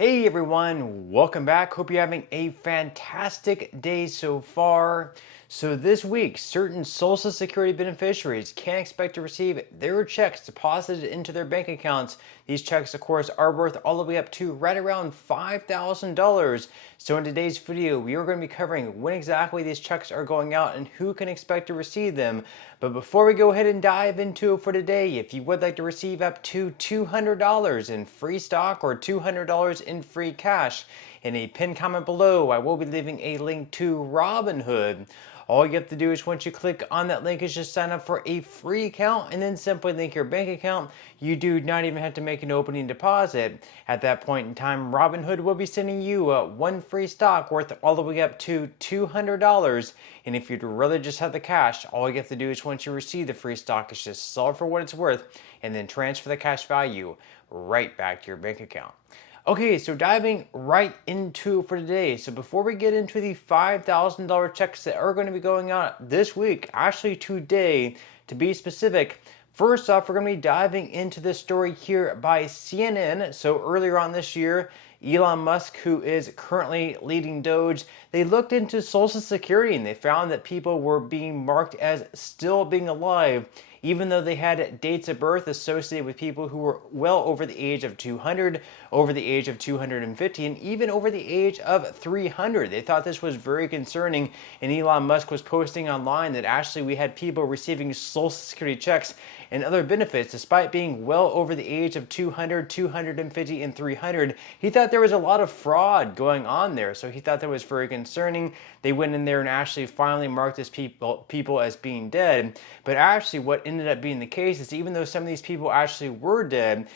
Hey everyone, welcome back. Hope you're having a fantastic day so far. So this week, certain Social Security beneficiaries can expect to receive their checks deposited into their bank accounts. These checks, of course, are worth all the way up to right around $5,000. So in today's video, we are going to be covering when exactly these checks are going out and who can expect to receive them. But before we go ahead and dive into it for today, if you would like to receive up to $200 in free stock or $200 in free cash, in a pinned comment below, I will be leaving a link to Robinhood. All you have to do is once you click on that link is just sign up for a free account and then simply link your bank account. You do not even have to make an opening deposit. At that point in time, Robinhood will be sending you one free stock worth all the way up to $200. And if you'd rather just have the cash, all you have to do is once you receive the free stock is just sell it for what it's worth and then transfer the cash value right back to your bank account. Okay, so diving right into for today. So before we get into the $5,000 checks that are going to be going out this week, actually today to be specific, first off, we're going to be diving into this story here by CNN. So earlier on this year, Elon Musk, who is currently leading Doge, they looked into Social Security and they found that people were being marked as still being alive, even though they had dates of birth associated with people who were well over the age of 200, over the age of 250, and even over the age of 300. They thought this was very concerning, and Elon Musk was posting online that actually we had people receiving Social Security checks and other benefits despite being well over the age of 200, 250, and 300. He thought there was a lot of fraud going on there, so he thought that was very concerning. They went in there and actually finally marked this people as being dead. But actually what ended up being the case is even though some of these people actually were dead,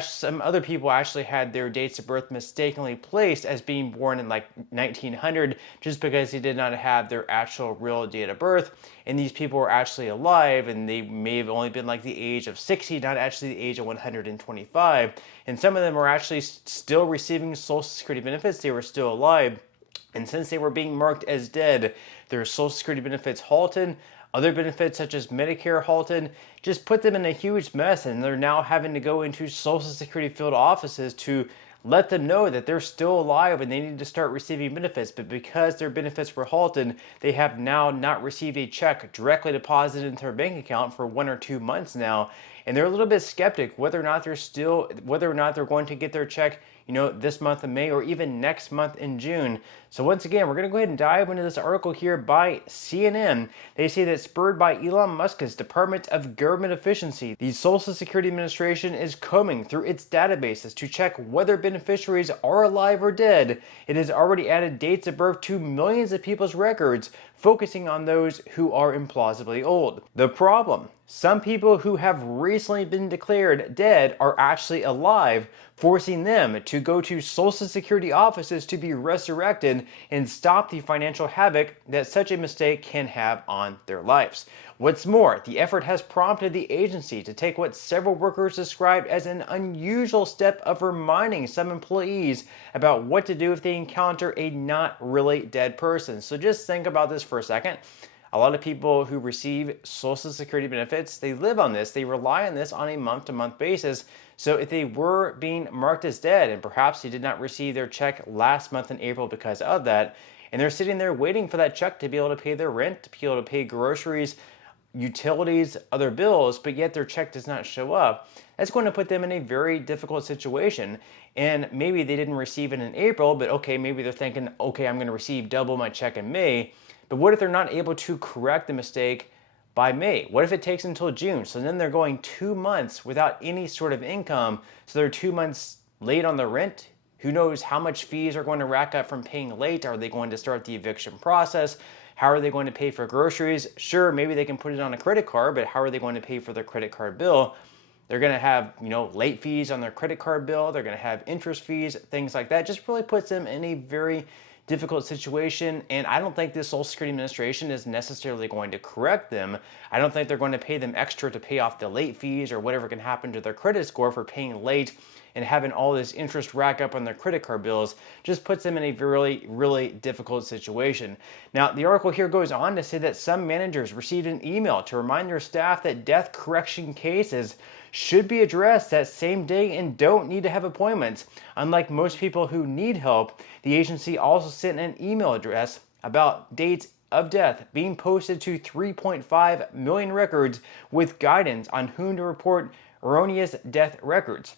some other people actually had their dates of birth mistakenly placed as being born in like 1900 just because they did not have their actual real date of birth. And these people were actually alive and they may have only been like the age of 60, not actually the age of 125. And some of them were actually still receiving Social Security benefits. They were still alive. And since they were being marked as dead, their Social Security benefits halted. Other benefits such as Medicare halted, just put them in a huge mess, and they're now having to go into Social Security field offices to let them know that they're still alive and they need to start receiving benefits. But because their benefits were halted, they have now not received a check directly deposited into their bank account for 1 or 2 months now. And they're a little bit skeptic whether or not they're going to get their check, this month of May or even next month in June. So once again, we're going to go ahead and dive into this article here by CNN. They say that spurred by Elon Musk's Department of Government Efficiency, the Social Security Administration is combing through its databases to check whether beneficiaries are alive or dead. It has already added dates of birth to millions of people's records, focusing on those who are implausibly old. The problem: some people who have recently been declared dead are actually alive, forcing them to go to Social Security offices to be resurrected and stop the financial havoc that such a mistake can have on their lives. What's more, the effort has prompted the agency to take what several workers described as an unusual step of reminding some employees about what to do if they encounter a not really dead person. So just think about this for a second. A lot of people who receive Social Security benefits, they live on this, they rely on this on a month-to-month basis. So if they were being marked as dead and perhaps they did not receive their check last month in April because of that, and they're sitting there waiting for that check to be able to pay their rent, to be able to pay groceries, utilities, other bills, but yet their check does not show up, that's going to put them in a very difficult situation. And maybe they didn't receive it in April, but okay, maybe they're thinking, okay, I'm going to receive double my check in May. But what if they're not able to correct the mistake by May? What if it takes until June? So then they're going 2 months without any sort of income. So they're 2 months late on the rent. Who knows how much fees are going to rack up from paying late? Are they going to start the eviction process? How are they going to pay for groceries? Sure, maybe they can put it on a credit card, but how are they going to pay for their credit card bill? They're going to have, late fees on their credit card bill. They're going to have interest fees, things like that. Just really puts them in a very difficult situation, and I don't think the Social Security Administration is necessarily going to correct them. I don't think they're going to pay them extra to pay off the late fees or whatever can happen to their credit score for paying late and having all this interest rack up on their credit card bills. Just puts them in a really, really difficult situation. Now, the article here goes on to say that some managers received an email to remind their staff that death correction cases should be addressed that same day and don't need to have appointments. Unlike most people who need help, the agency also sent an email address about dates of death being posted to 3.5 million records with guidance on whom to report erroneous death records.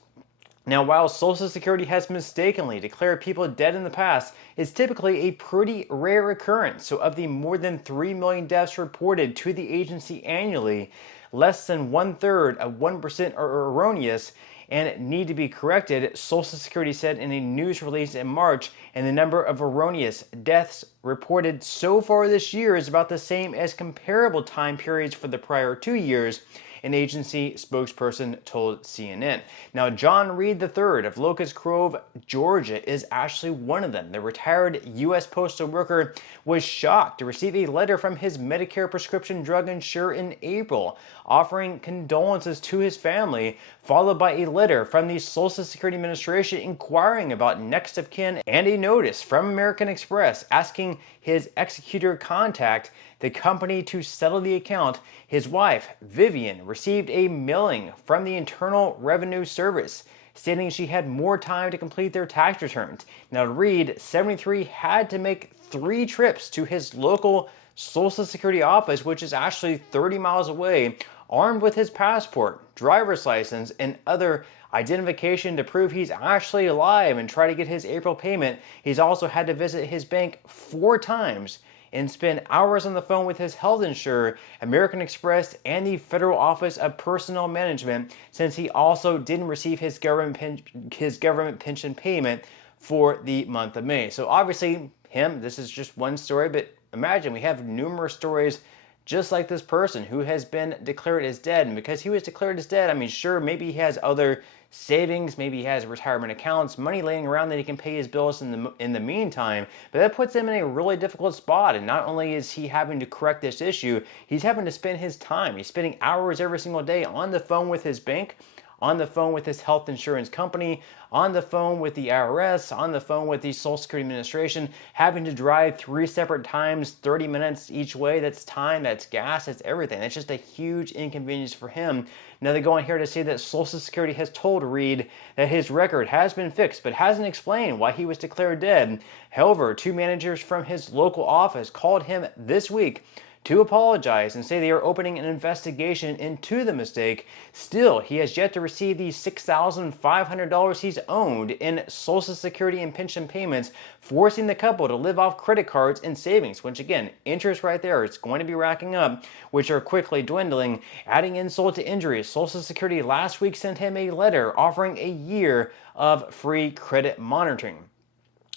Now, while Social Security has mistakenly declared people dead in the past, it's typically a pretty rare occurrence. So of the more than 3 million deaths reported to the agency annually, less than 1/3 of 1% are erroneous and need to be corrected, Social Security said in a news release in March, and the number of erroneous deaths reported so far this year is about the same as comparable time periods for the prior 2 years, an agency spokesperson told CNN. Now, John Reed III of Locust Grove, Georgia, is actually one of them. The retired U.S. postal worker was shocked to receive a letter from his Medicare prescription drug insurer in April, offering condolences to his family, followed by a letter from the Social Security Administration inquiring about next of kin and a notice from American Express asking his executor contact the company to settle the account. His wife, Vivian, received a mailing from the Internal Revenue Service stating she had more time to complete their tax returns. Now, Reed, 73, had to make 3 trips to his local Social Security office, which is actually 30 miles away, armed with his passport, driver's license, and other identification to prove he's actually alive and try to get his April payment. He's also had to visit his bank 4 times and spend hours on the phone with his health insurer, American Express, and the Federal Office of Personnel Management, since he also didn't receive his government pension payment for the month of May. So obviously, this is just one story, but imagine we have numerous stories just like this person who has been declared as dead. And because he was declared as dead, I mean, sure, maybe he has other savings, maybe he has retirement accounts, money laying around that he can pay his bills in the meantime, but that puts him in a really difficult spot. And not only is he having to correct this issue, he's having to spend his time. He's spending hours every single day on the phone with his bank, on the phone with his health insurance company, on the phone with the IRS, on the phone with the Social Security Administration, having to drive 3 separate times, 30 minutes each way. That's time, that's gas, that's everything. That's just a huge inconvenience for him. Now they go on here to say that Social Security has told Reed that his record has been fixed, but hasn't explained why he was declared dead. However, 2 managers from his local office called him this week to apologize and say they are opening an investigation into the mistake. Still, he has yet to receive the $6,500 he's owed in Social Security and pension payments, forcing the couple to live off credit cards and savings, which again, interest right there, it's going to be racking up, which are quickly dwindling. Adding insult to injury, Social Security last week sent him a letter offering a year of free credit monitoring.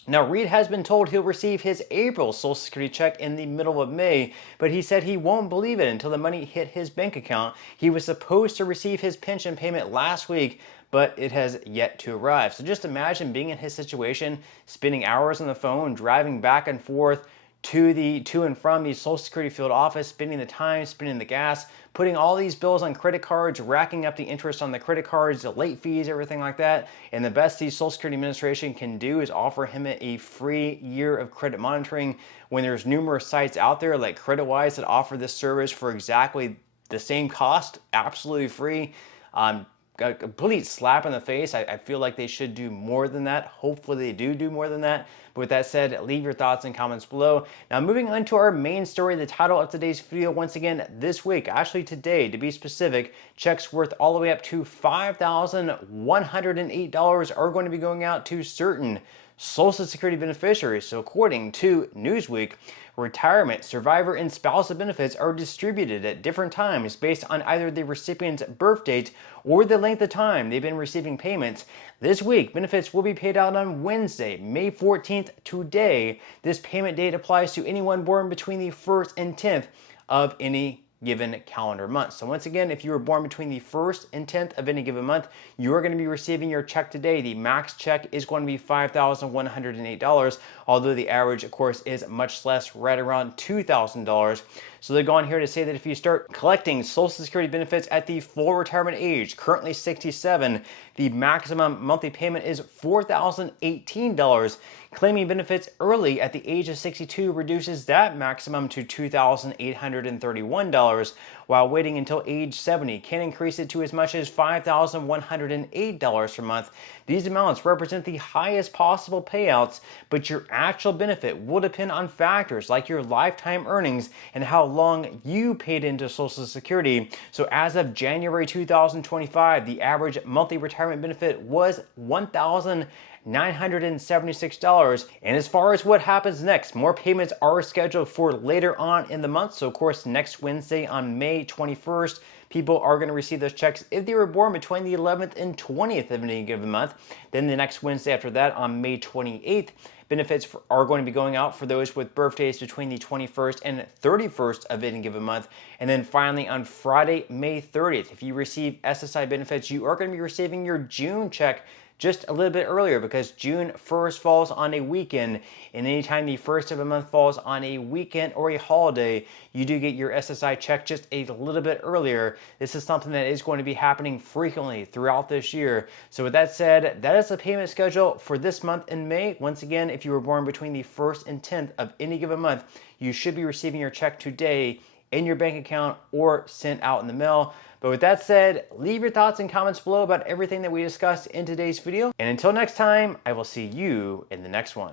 Now, Reed has been told he'll receive his April Social Security check in the middle of May, but he said he won't believe it until the money hit his bank account. He was supposed to receive his pension payment last week, but it has yet to arrive. So just imagine being in his situation, spending hours on the phone, driving back and forth to and from the Social Security field office, spending the time, spending the gas, putting all these bills on credit cards, racking up the interest on the credit cards, the late fees, everything like that. And the best the Social Security Administration can do is offer him a free year of credit monitoring when there's numerous sites out there like CreditWise that offer this service for exactly the same cost, absolutely free. A complete slap in the face. I feel like they should do more than that. Hopefully they do more than that. But with that said, leave your thoughts and comments below. Now moving on to our main story, the title of today's video, once again, this week, actually today to be specific, checks worth all the way up to $5,108 are going to be going out to certain Social Security beneficiaries. So according to Newsweek, retirement, survivor, and spousal benefits are distributed at different times based on either the recipient's birth date or the length of time they've been receiving payments. This week, benefits will be paid out on Wednesday, May 14th, today. This payment date applies to anyone born between the 1st and 10th of any given calendar month. So once again, if you were born between the 1st and 10th of any given month, you are going to be receiving your check today. The max check is going to be $5,108, although the average, of course, is much less, right around $2,000. So they go on here to say that if you start collecting Social Security benefits at the full retirement age, currently 67, the maximum monthly payment is $4,018. Claiming benefits early at the age of 62 reduces that maximum to $2,831. $5,150, while waiting until age 70 can increase it to as much as $5,108 per month. These amounts represent the highest possible payouts, but your actual benefit will depend on factors like your lifetime earnings and how long you paid into Social Security. So as of January 2025, the average monthly retirement benefit was $1,976. And as far as what happens next, more payments are scheduled for later on in the month. So of course, next Wednesday on May 21st, people are going to receive those checks if they were born between the 11th and 20th of any given month. Then the next Wednesday after that on May 28th, benefits are going to be going out for those with birthdays between the 21st and 31st of any given month. And then finally on Friday, May 30th, if you receive SSI benefits, you are going to be receiving your June check just a little bit earlier because June 1st falls on a weekend, and anytime the first of a month falls on a weekend or a holiday, you do get your SSI check just a little bit earlier. This is something that is going to be happening frequently throughout this year. So with that said, that is the payment schedule for this month in May. Once again, if you were born between the 1st and 10th of any given month, you should be receiving your check today in your bank account or sent out in the mail. But with that said, leave your thoughts and comments below about everything that we discussed in today's video. And until next time, I will see you in the next one.